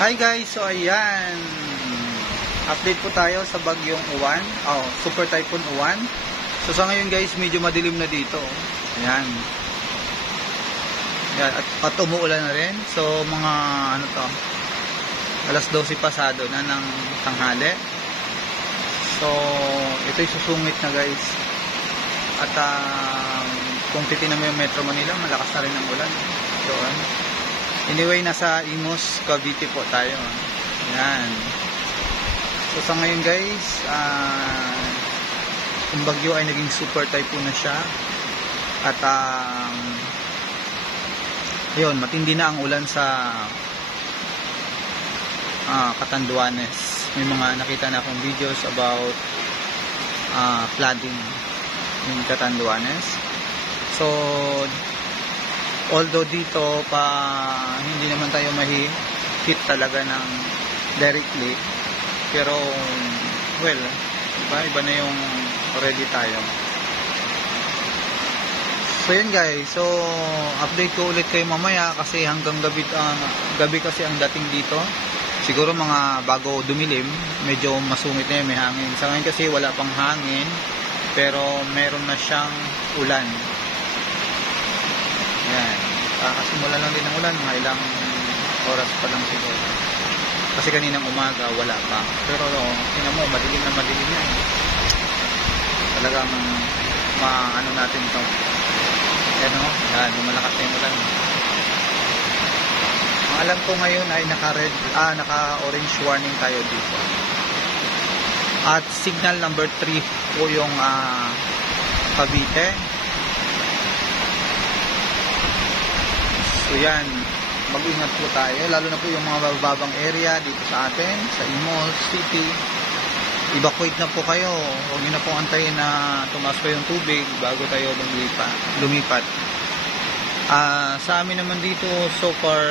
Hi guys, so ayan, update po tayo sa bagyong Uwan, Super Typhoon Uwan. So sa ngayon guys, medyo madilim na dito. Ayan. At umuulan na rin. So mga alas 12 pasado na ng tanghali. So ito'y susungit na guys. At kung titignan mo yung Metro Manila, malakas na rin ang ulan. So anyway, nasa Imus, Cavite po tayo. Ayan. So sa ngayon guys, yung bagyo ay naging super typhoon na siya. At yun, matindi na ang ulan sa Catanduanes. May mga nakita na akong videos about flooding in Catanduanes. So although dito pa hindi naman tayo hit talaga ng directly, pero well, iba na yung already tayo. So yun guys, so update ko ulit kayo mamaya kasi hanggang gabi kasi ang dating dito. Siguro mga bago dumilim, medyo masungit na yun, may hangin. Sa ngayon kasi wala pang hangin, pero meron na siyang ulan. Yan. Kasimula lang din ng ulan, mga ilang oras pa lang siguro. Kasi kaninang umaga wala pa. Pero tingnan mo, madilim na madilim yan. Talagang maano natin ito. Yan o, yan, malakas na yung ulan. Ang alam ko ngayon ay naka-orange warning tayo dito. At signal number 3 po yung Cavite. So yan, mag-ingat po tayo, lalo na po yung mga bababang area dito sa atin, sa Imus City. Evacuate na po kayo, huwag nyo na po antayin na tumaas pa yung tubig bago tayo lumipat. Sa amin naman dito, so far,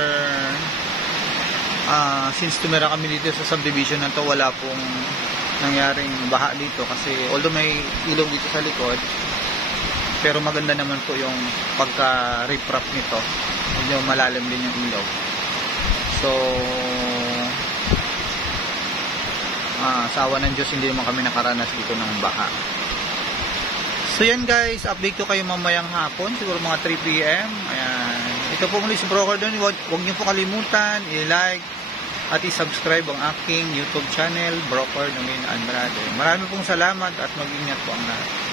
since tumira kami dito sa subdivision na to, wala pong nangyaring baha dito kasi although may ilog dito sa likod, pero maganda naman po yung pagka-riprap nito. Medyo malalim din yung ilog. So sa awa ng Diyos, hindi naman kami nakaranas dito ng baha. So yan guys, update ko kayo mamayang hapon, siguro mga 3 PM. Ayan. Ito po muli si Broker Don. Huwag niyo po kalimutan i-like at i-subscribe ang aking YouTube channel, Broker Don Andrade. Marami pong salamat at mag-ingat po ang lahat.